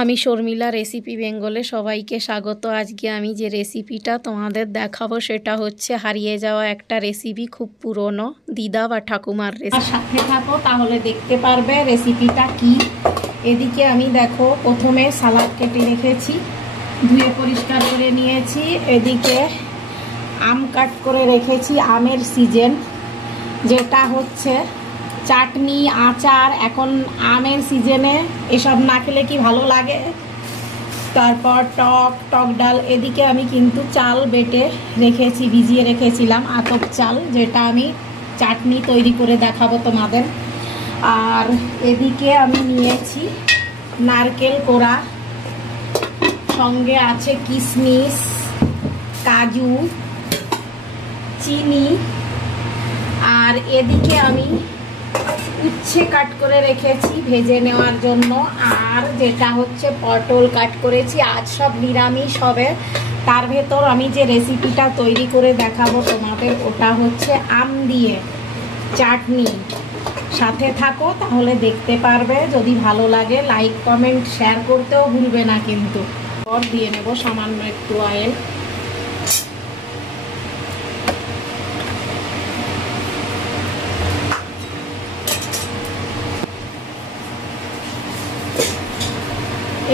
আমি শর্মিলা রেসিপি বেঙ্গলে সবাইকে স্বাগত। আজকে আমি যে রেসিপিটা তোমাদের দেখাবো সেটা হচ্ছে হারিয়ে যাওয়া একটা রেসিপি, খুব পুরনো দিদা বা ঠাকুমার রেসিপি। সাথে থাকো তাহলে দেখতে পারবে রেসিপিটা কি। এদিকে আমি দেখো প্রথমে সালাদ কেটে রেখেছি, ধুয়ে পরিষ্কার করে নিয়েছি। এদিকে আম কাট করে রেখেছি, আমের সিজন, যেটা হচ্ছে চাটনি আচার। এখন আমের সিজনে এসব না খেলে কি ভালো লাগে। তারপর টক ডাল। এদিকে আমি কিন্তু চাল বেটে রেখেছি, ভিজিয়ে রেখেছিলাম আতপ চাল, যেটা আমি চাটনি তৈরি করে দেখাবো তোমাদের। আর এদিকে আমি নিয়েছি নারকেল কোড়া, সঙ্গে আছে কিশমিশ, কাজু, চিনি। আর এদিকে আমি উচ্ছে কাট করে রেখেছি ভেজে নেওয়ার জন্য। আর যেটা হচ্ছে পটল কাট করেছি। আজ সব নিরামিষ হবে। তার ভেতর আমি যে রেসিপিটা তৈরি করে দেখাবো তোমাদের, ওটা হচ্ছে আম দিয়ে চাটনি। সাথে থাকো তাহলে দেখতে পারবে। যদি ভালো লাগে লাইক কমেন্ট শেয়ার করতেও ভুলবে না কিন্তু। পর দিয়ে নেব সামান্য একটু অয়েল।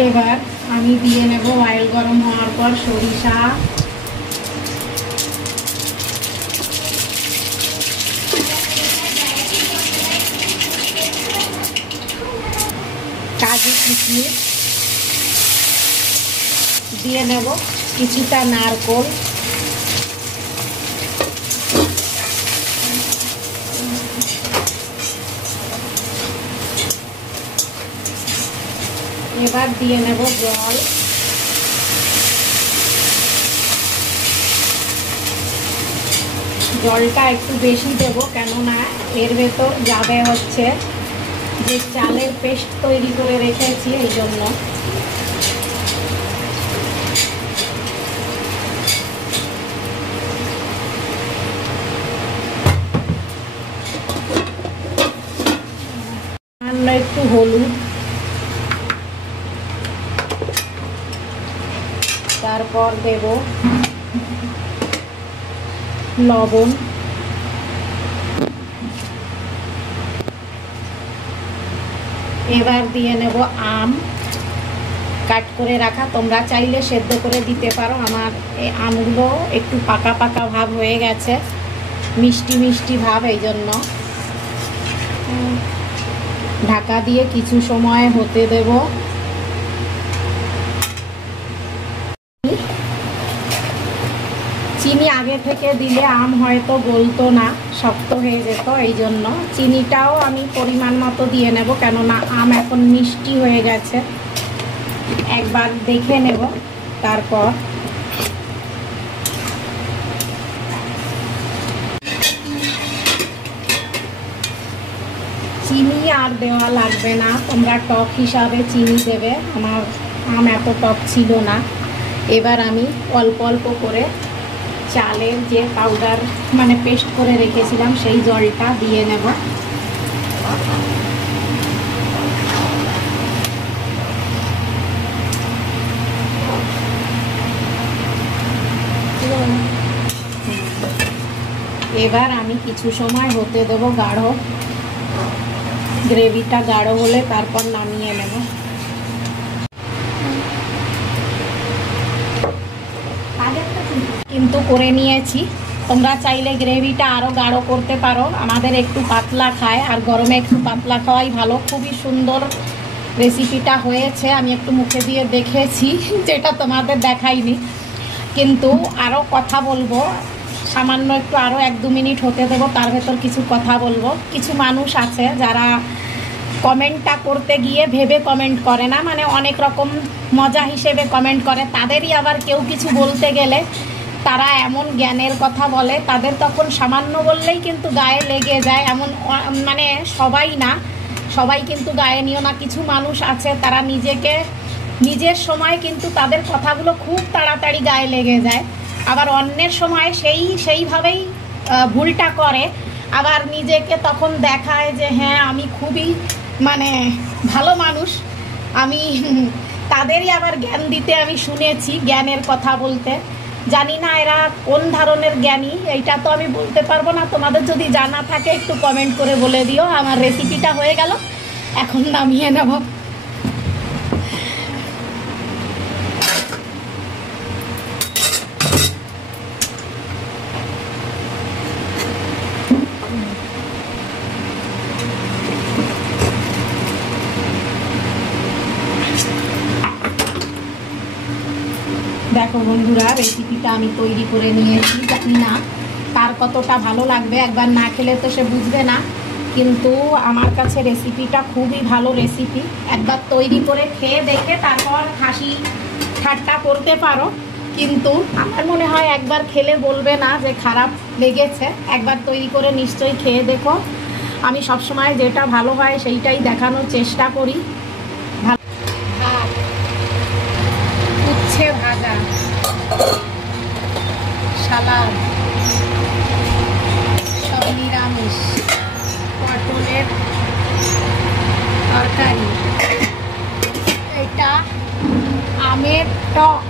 এবার আমি দিয়ে নেব অয়েল গরম হওয়ার পর সরিষা, কাজু, কিশমিশ, দিয়ে নেব কিছুটা নারকেল, এবার দিয়ে নেব জল। জলটা একটু বেশি দেব, কেননা এর ভেতর যাবে হচ্ছে যে চালের পেস্ট তৈরি করে রেখেছি, এই জন্য। সামান্য একটু হলুদ, তারপর দেব লবণ, এবার দিয়ে নেব আম কাট করে রাখা। তোমরা চাইলে সেদ্ধ করে দিতে পারো। আমার এই আমগুলো একটু পাকা পাকা ভাব হয়ে গেছে, মিষ্টি মিষ্টি ভাব, এই জন্য ঢাকা দিয়ে কিছু সময় হতে দেব। চিনি আগে থেকে দিলে আম হয়তো গলতো না, শক্ত হয়ে যেত, এই জন্য চিনিটাও আমি পরিমাণ মতো দিয়ে নেব, কেননা আম এখন মিষ্টি হয়ে গেছে। একবার দেখে নেব। তারপর চিনি আর দেওয়া লাগবে না, তোমরা টক হিসাবে চিনি দেবে। আমার আম এত টক ছিল না। এবার আমি অল্প অল্প করে চালের যে পাউডার মানে পেস্ট করে রেখেছিলাম সেই জলটা দিয়ে নেব। এবার আমি কিছু সময় হতে দেব গাঢ়। গ্রেভিটা গাঢ় হলে তারপর নামিয়ে নেব। কিন্তু করে নিয়েছি। তোমরা চাইলে গ্রেভিটা আরও গাঢ় করতে পারো। আমাদের একটু পাতলা খায়, আর গরমে একটু পাতলা খাওয়াই ভালো। খুবই সুন্দর রেসিপিটা হয়েছে। আমি একটু মুখে দিয়ে দেখেছি, যেটা তোমাদের দেখাইনি। কিন্তু আরও কথা বলবো, সামান্য একটু আরও 1-2 মিনিট হতে দেবো। তার ভেতর কিছু কথা বলবো। কিছু মানুষ আছে যারা কমেন্টটা করতে গিয়ে ভেবে কমেন্ট করে না, মানে অনেক রকম মজা হিসেবে কমেন্ট করে। তাদেরই আবার কেউ কিছু বলতে গেলে তারা এমন জ্ঞানের কথা বলে, তাদের তখন সামান্য বললেই কিন্তু গায়ে লেগে যায়। এমন মানে সবাই না, সবাই কিন্তু গায়ে নিও না। কিছু মানুষ আছে তারা নিজের সময় কিন্তু তাদের কথাগুলো খুব তাড়াতাড়ি গায়ে লেগে যায়, আবার অন্যের সময় সেইভাবেই ভুলটা করে। আবার নিজেকে তখন দেখায় যে হ্যাঁ আমি খুবই মানে ভালো মানুষ, আমি তাদেরই আবার জ্ঞান দিতে আমি শুনেছি, জ্ঞানের কথা বলতে। জানি না এরা কোন ধরনের জ্ঞানী, এইটা তো আমি বলতে পারবো না। তোমাদের যদি জানা থাকে একটু কমেন্ট করে বলে দিও। আমার রেসিপিটা হয়ে গেল, এখন নামিয়ে নেব। দেখো বন্ধুরা, রেসিপিটা আমি তৈরি করে নিয়েছি। জানি না তার কতটা ভালো লাগবে, একবার না খেলে তো সে বুঝবে না, কিন্তু আমার কাছে রেসিপিটা খুবই ভালো রেসিপি। একবার তৈরি করে খেয়ে দেখে তারপর হাসি ঠাট্টা করতে পারো, কিন্তু আমার মনে হয় একবার খেলে বলবে না যে খারাপ লেগেছে। একবার তৈরি করে নিশ্চয়ই খেয়ে দেখো। আমি সবসময় যেটা ভালো হয় সেইটাই দেখানোর চেষ্টা করি। উচ্ছে ভাজা, সালাদ, সব নিরামিষ, পটলের তরকারি, এটা আমের টক।